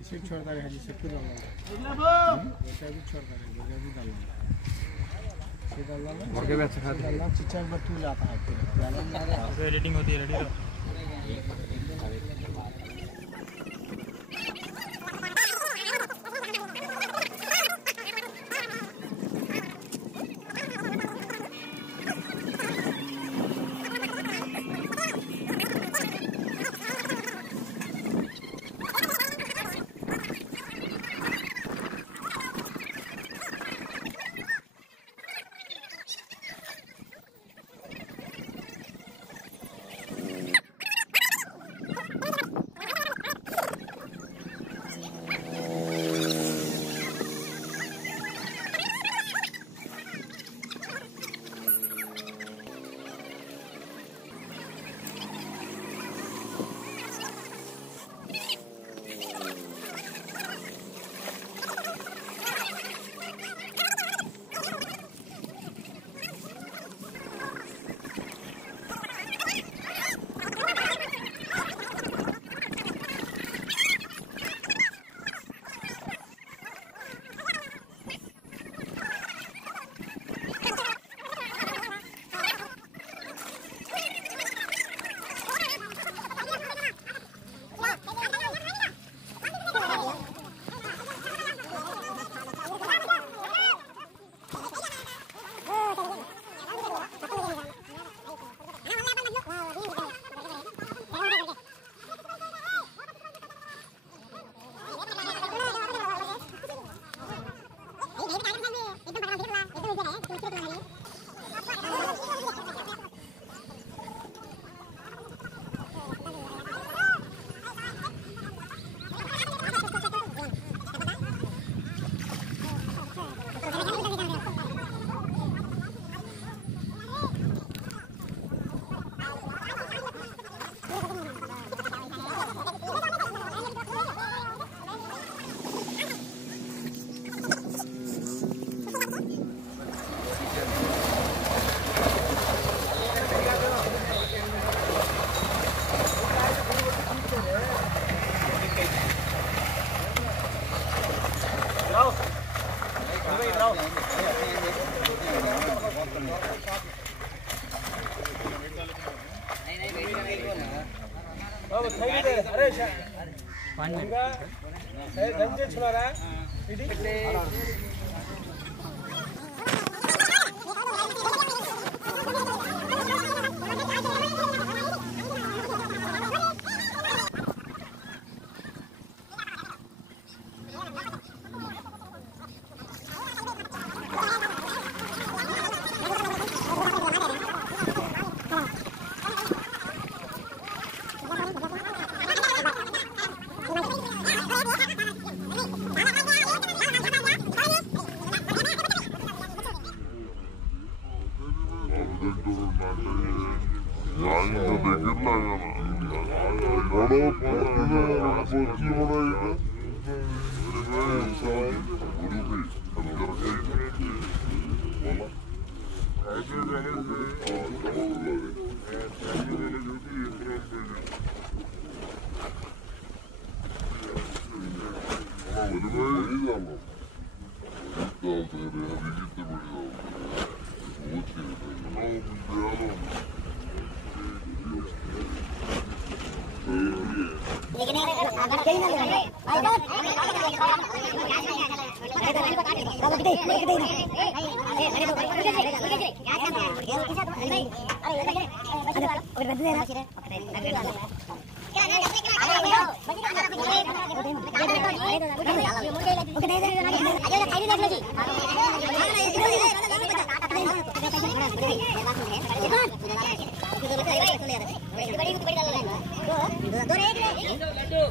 इसे छोड़ता है जिसे खुद होगा ऐसा भी छोड़ता है जगह भी डालना ये डालना और के बैठ सकता है डालना चिच्चा एक बार तू जाता है फिर एडिटिंग होती है रेडी रहो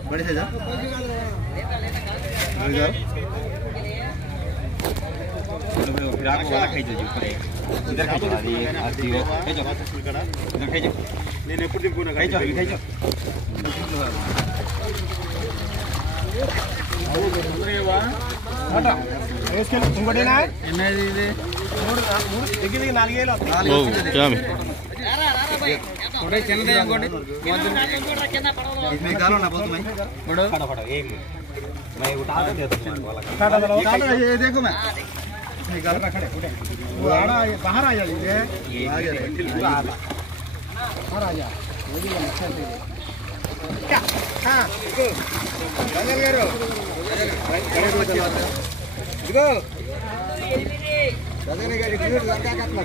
बड़े से जा फिर आपको वाला खाई दीजिए ऊपर इधर खाई दो आती हो खाई जाओ इधर खाई जाओ नहीं नहीं पुटिंग को ना खाई जाओ अरे वाह हटा इसके इंकोटी ना ఎన్నది ఇది దగ్గర 4 వేలు వస్తాయి ఓ జామి थोड़े चल रहे हैं गोटे निकालो ना बहुत मैं फटाफट एक मैं उठा के देता हूं वाला ये देखो मैं निकाल ना खड़े वो आड़ा बाहर आ जा ये आ गया बाहर आ जा वो भी अच्छा से क्या हां बदल करो खड़े हो जा देखो दादा ने गाड़ी फिर लगा काटला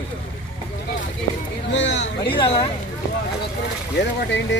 बड़ी दादा ये ఒకటి ఏంటి